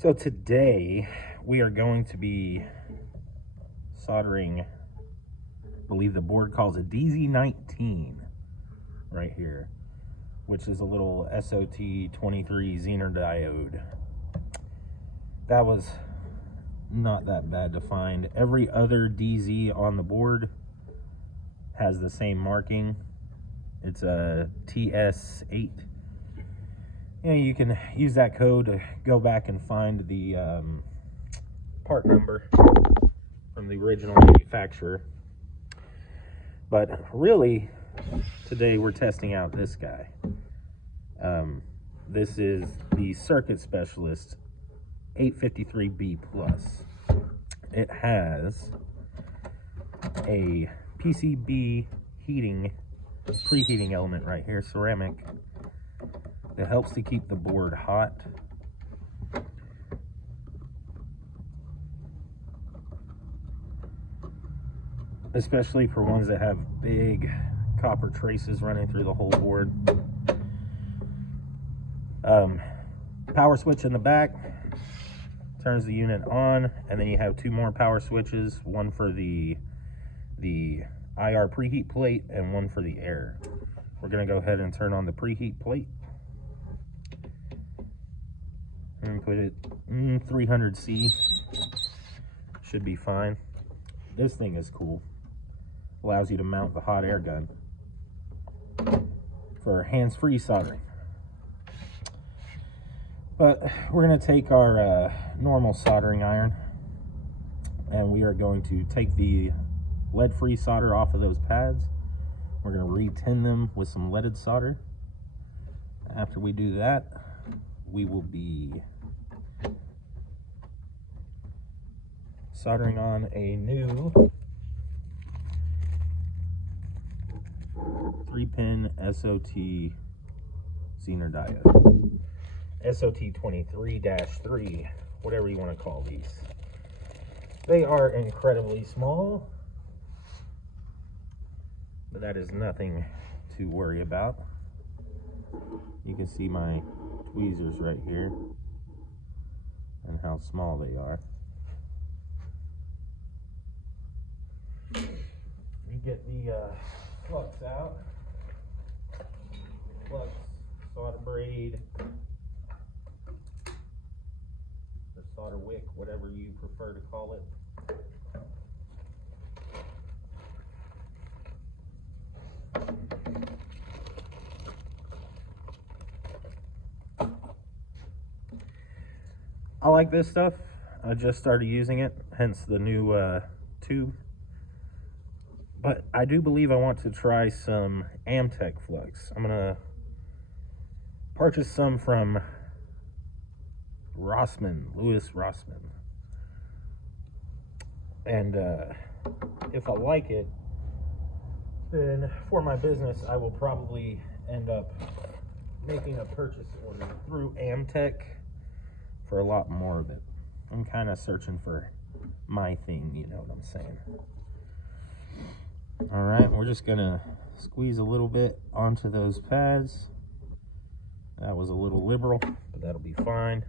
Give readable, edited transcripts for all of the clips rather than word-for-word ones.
So today we are going to be soldering, I believe the board calls it DZ19 right here, which is a little SOT23 Zener diode. That was not that bad to find. Every other DZ on the board has the same marking. It's a TS8. Yeah, you can use that code to go back and find the part number from the original manufacturer. But really, today we're testing out this guy. This is the Circuit Specialist 853B+. It has a PCB preheating element right here, ceramic. It helps to keep the board hot. Especially for ones that have big copper traces running through the whole board. Power switch in the back turns the unit on, and then you have two more power switches, one for the IR preheat plate and one for the air. We're going to go ahead and turn on the preheat plate and put it 300C. Should be fine. This thing is cool. Allows you to mount the hot air gun for hands-free soldering. But we're going to take our normal soldering iron, and we are going to take the lead-free solder off of those pads. We're going to re-tin them with some leaded solder. After we do that, we will be soldering on a new 3-pin SOT Zener diode. SOT23-3, whatever you want to call these. They are incredibly small, but that is nothing to worry about. You can see my tweezers right here and how small they are. You get the flux out, flux, solder braid, or solder wick, whatever you prefer to call it. I like this stuff. I just started using it, hence the new tube. But I do believe I want to try some Amtech flux. I'm gonna purchase some from Louis Rossmann. And if I like it, then for my business, I will probably end up making a purchase order through Amtech for a lot more of it. I'm kind of searching for my thing, you know what I'm saying. All right, we're just gonna squeeze a little bit onto those pads. That was a little liberal, but that'll be fine.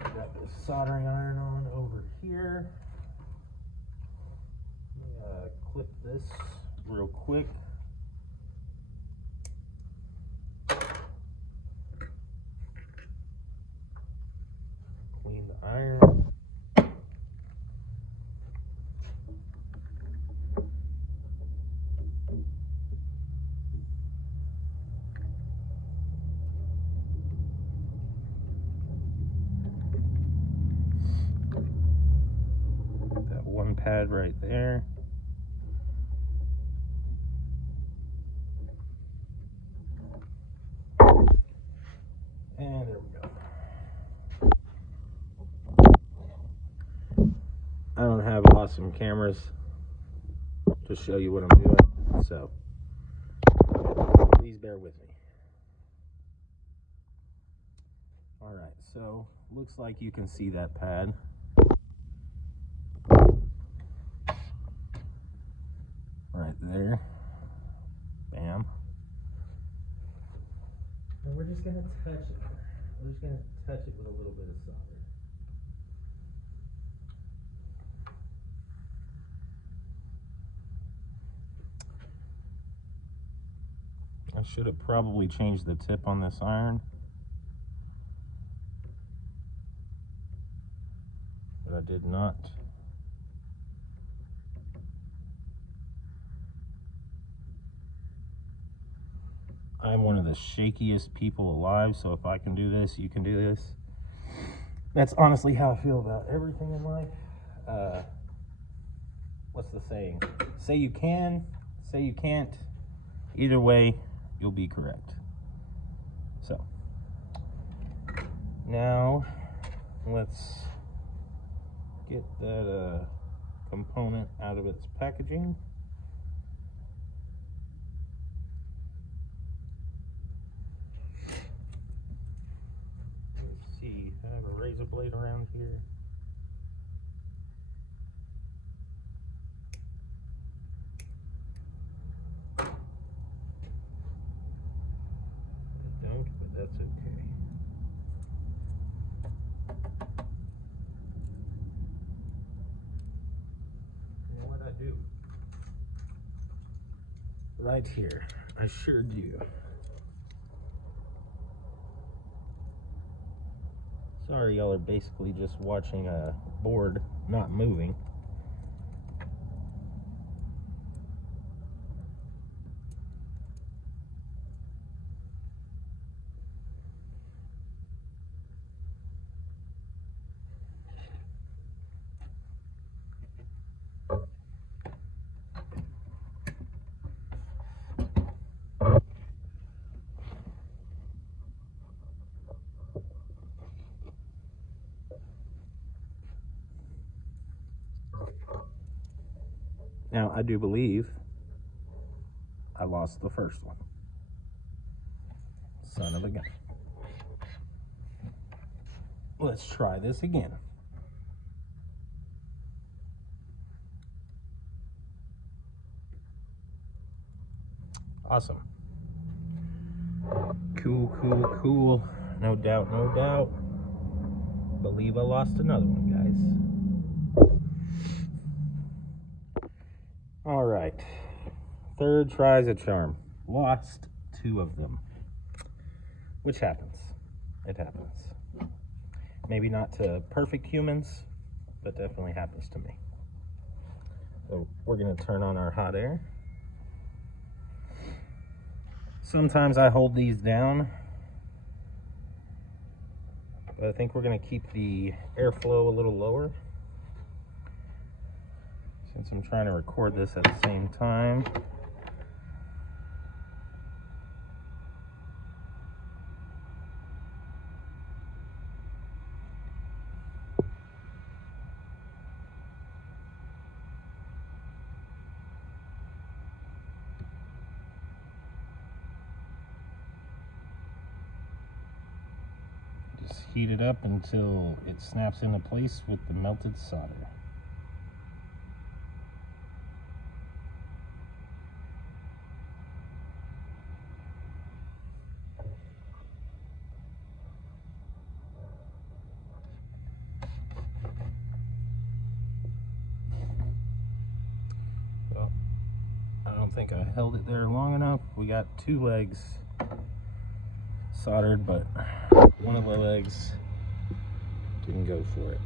Got this soldering iron on over here. Let me clip this real quick. Clean the iron. That one pad right there. And there we go. I don't have awesome cameras to show you what I'm doing, so please bear with me. All right, so looks like you can see that pad. Right there. Bam. And we're just gonna touch it. we're just going to touch it with a little bit of solder. I should have probably changed the tip on this iron, but I did not. I'm one of the shakiest people alive, so if I can do this, you can do this. That's honestly how I feel about everything in life. What's the saying? Say you can, say you can't. Either way, you'll be correct. So, now let's get that component out of its packaging. Let's see, I have a razor blade around here. That's okay. You know what I do? Right here. I sure do. Sorry, y'all are basically just watching a board not moving. Now, I do believe I lost the first one. Son of a gun. Let's try this again. Awesome. Cool, cool, cool. No doubt, no doubt. Believe I lost another one, guys. All right. Third try's a charm. Lost 2 of them. Which happens. It happens. Maybe not to perfect humans, but definitely happens to me. So we're going to turn on our hot air. Sometimes I hold these down, but I think we're going to keep the airflow a little lower since I'm trying to record this at the same time. Just heat it up until it snaps into place with the melted solder. Well, I don't think I held it there long enough. We got 2 legs soldered, but one of the legs didn't go for it.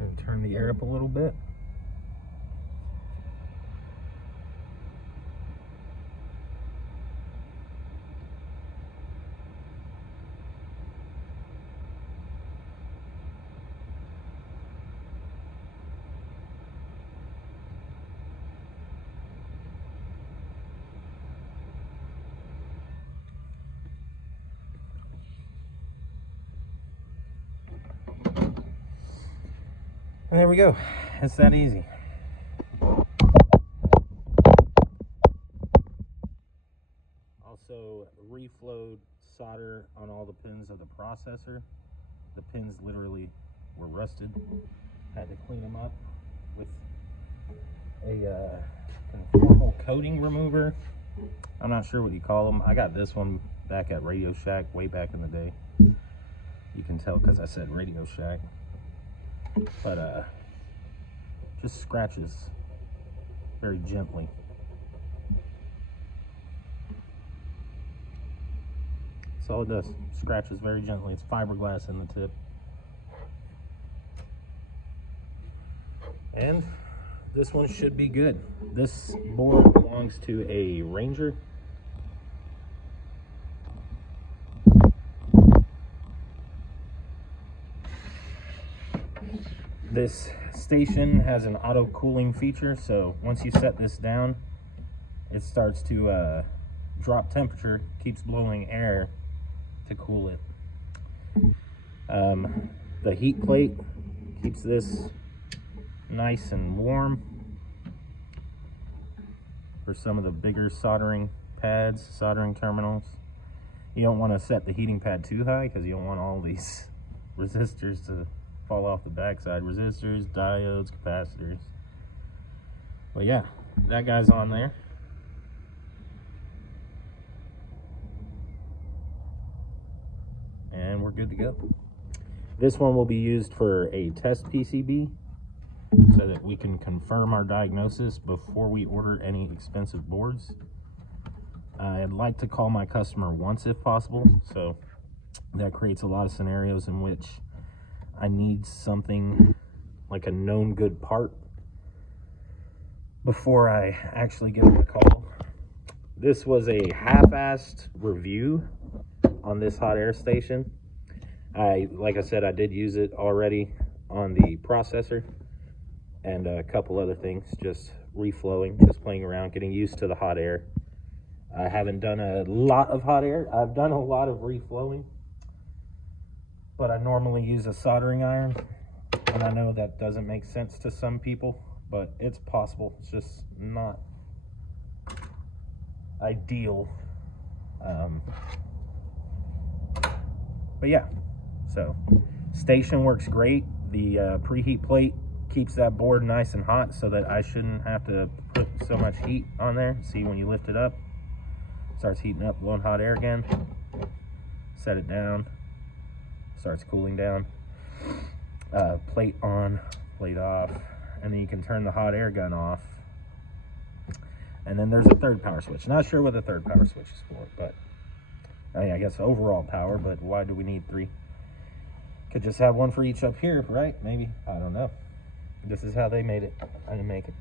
And turn the air up a little bit. And there we go. It's that easy. Also reflowed solder on all the pins of the processor. The pins literally were rusted. Had to clean them up with a conformal coating remover. I'm not sure what you call them. I got this one back at Radio Shack way back in the day. You can tell because I said Radio Shack. But just scratches very gently. That's all it does. Scratches very gently. It's fiberglass in the tip. And this one should be good. This board belongs to a Ranger. This station has an auto cooling feature, so once you set this down, it starts to drop temperature, keeps blowing air to cool it. The heat plate keeps this nice and warm for some of the bigger soldering pads, soldering terminals. You don't want to set the heating pad too high because you don't want all these resistors to fall off the backside. Resistors, diodes, capacitors. But yeah, that guy's on there. And we're good to go. This one will be used for a test PCB so that we can confirm our diagnosis before we order any expensive boards. I'd like to call my customer once if possible, so that creates a lot of scenarios in which I need something like a known good part before I actually give them a call. This was a half-assed review on this hot air station. Like I said, I did use it already on the processor and a couple other things, just reflowing, just playing around, getting used to the hot air. I haven't done a lot of hot air. I've done a lot of reflowing, but I normally use a soldering iron, and I know that doesn't make sense to some people, but it's possible. It's just not ideal. But yeah, so station works great. The preheat plate keeps that board nice and hot so that I shouldn't have to put so much heat on there. See, when you lift it up, it starts heating up, blowing hot air again. Set it down, starts cooling down. Plate on, plate off, and then you can turn the hot air gun off. And then there's a third power switch. Not sure what the third power switch is for, but I guess overall power, but why do we need three? Could just have one for each up here, right? Maybe, I don't know. This is how they made it. I didn't make it.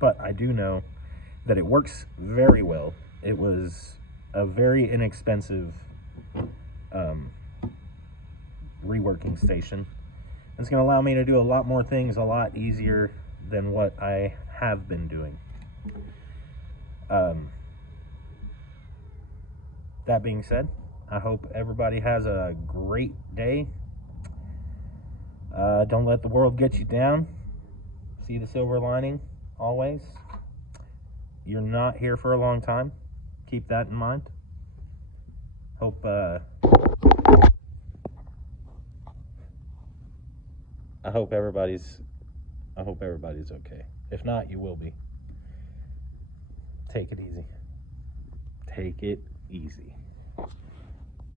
But I do know that it works very well. It was a very inexpensive reworking station. It's going to allow me to do a lot more things a lot easier than what I have been doing. That being said, I hope everybody has a great day. Don't let the world get you down. See the silver lining always. You're not here for a long time. Keep that in mind. Hope I hope everybody's okay. If not, you will be. Take it easy. Take it easy.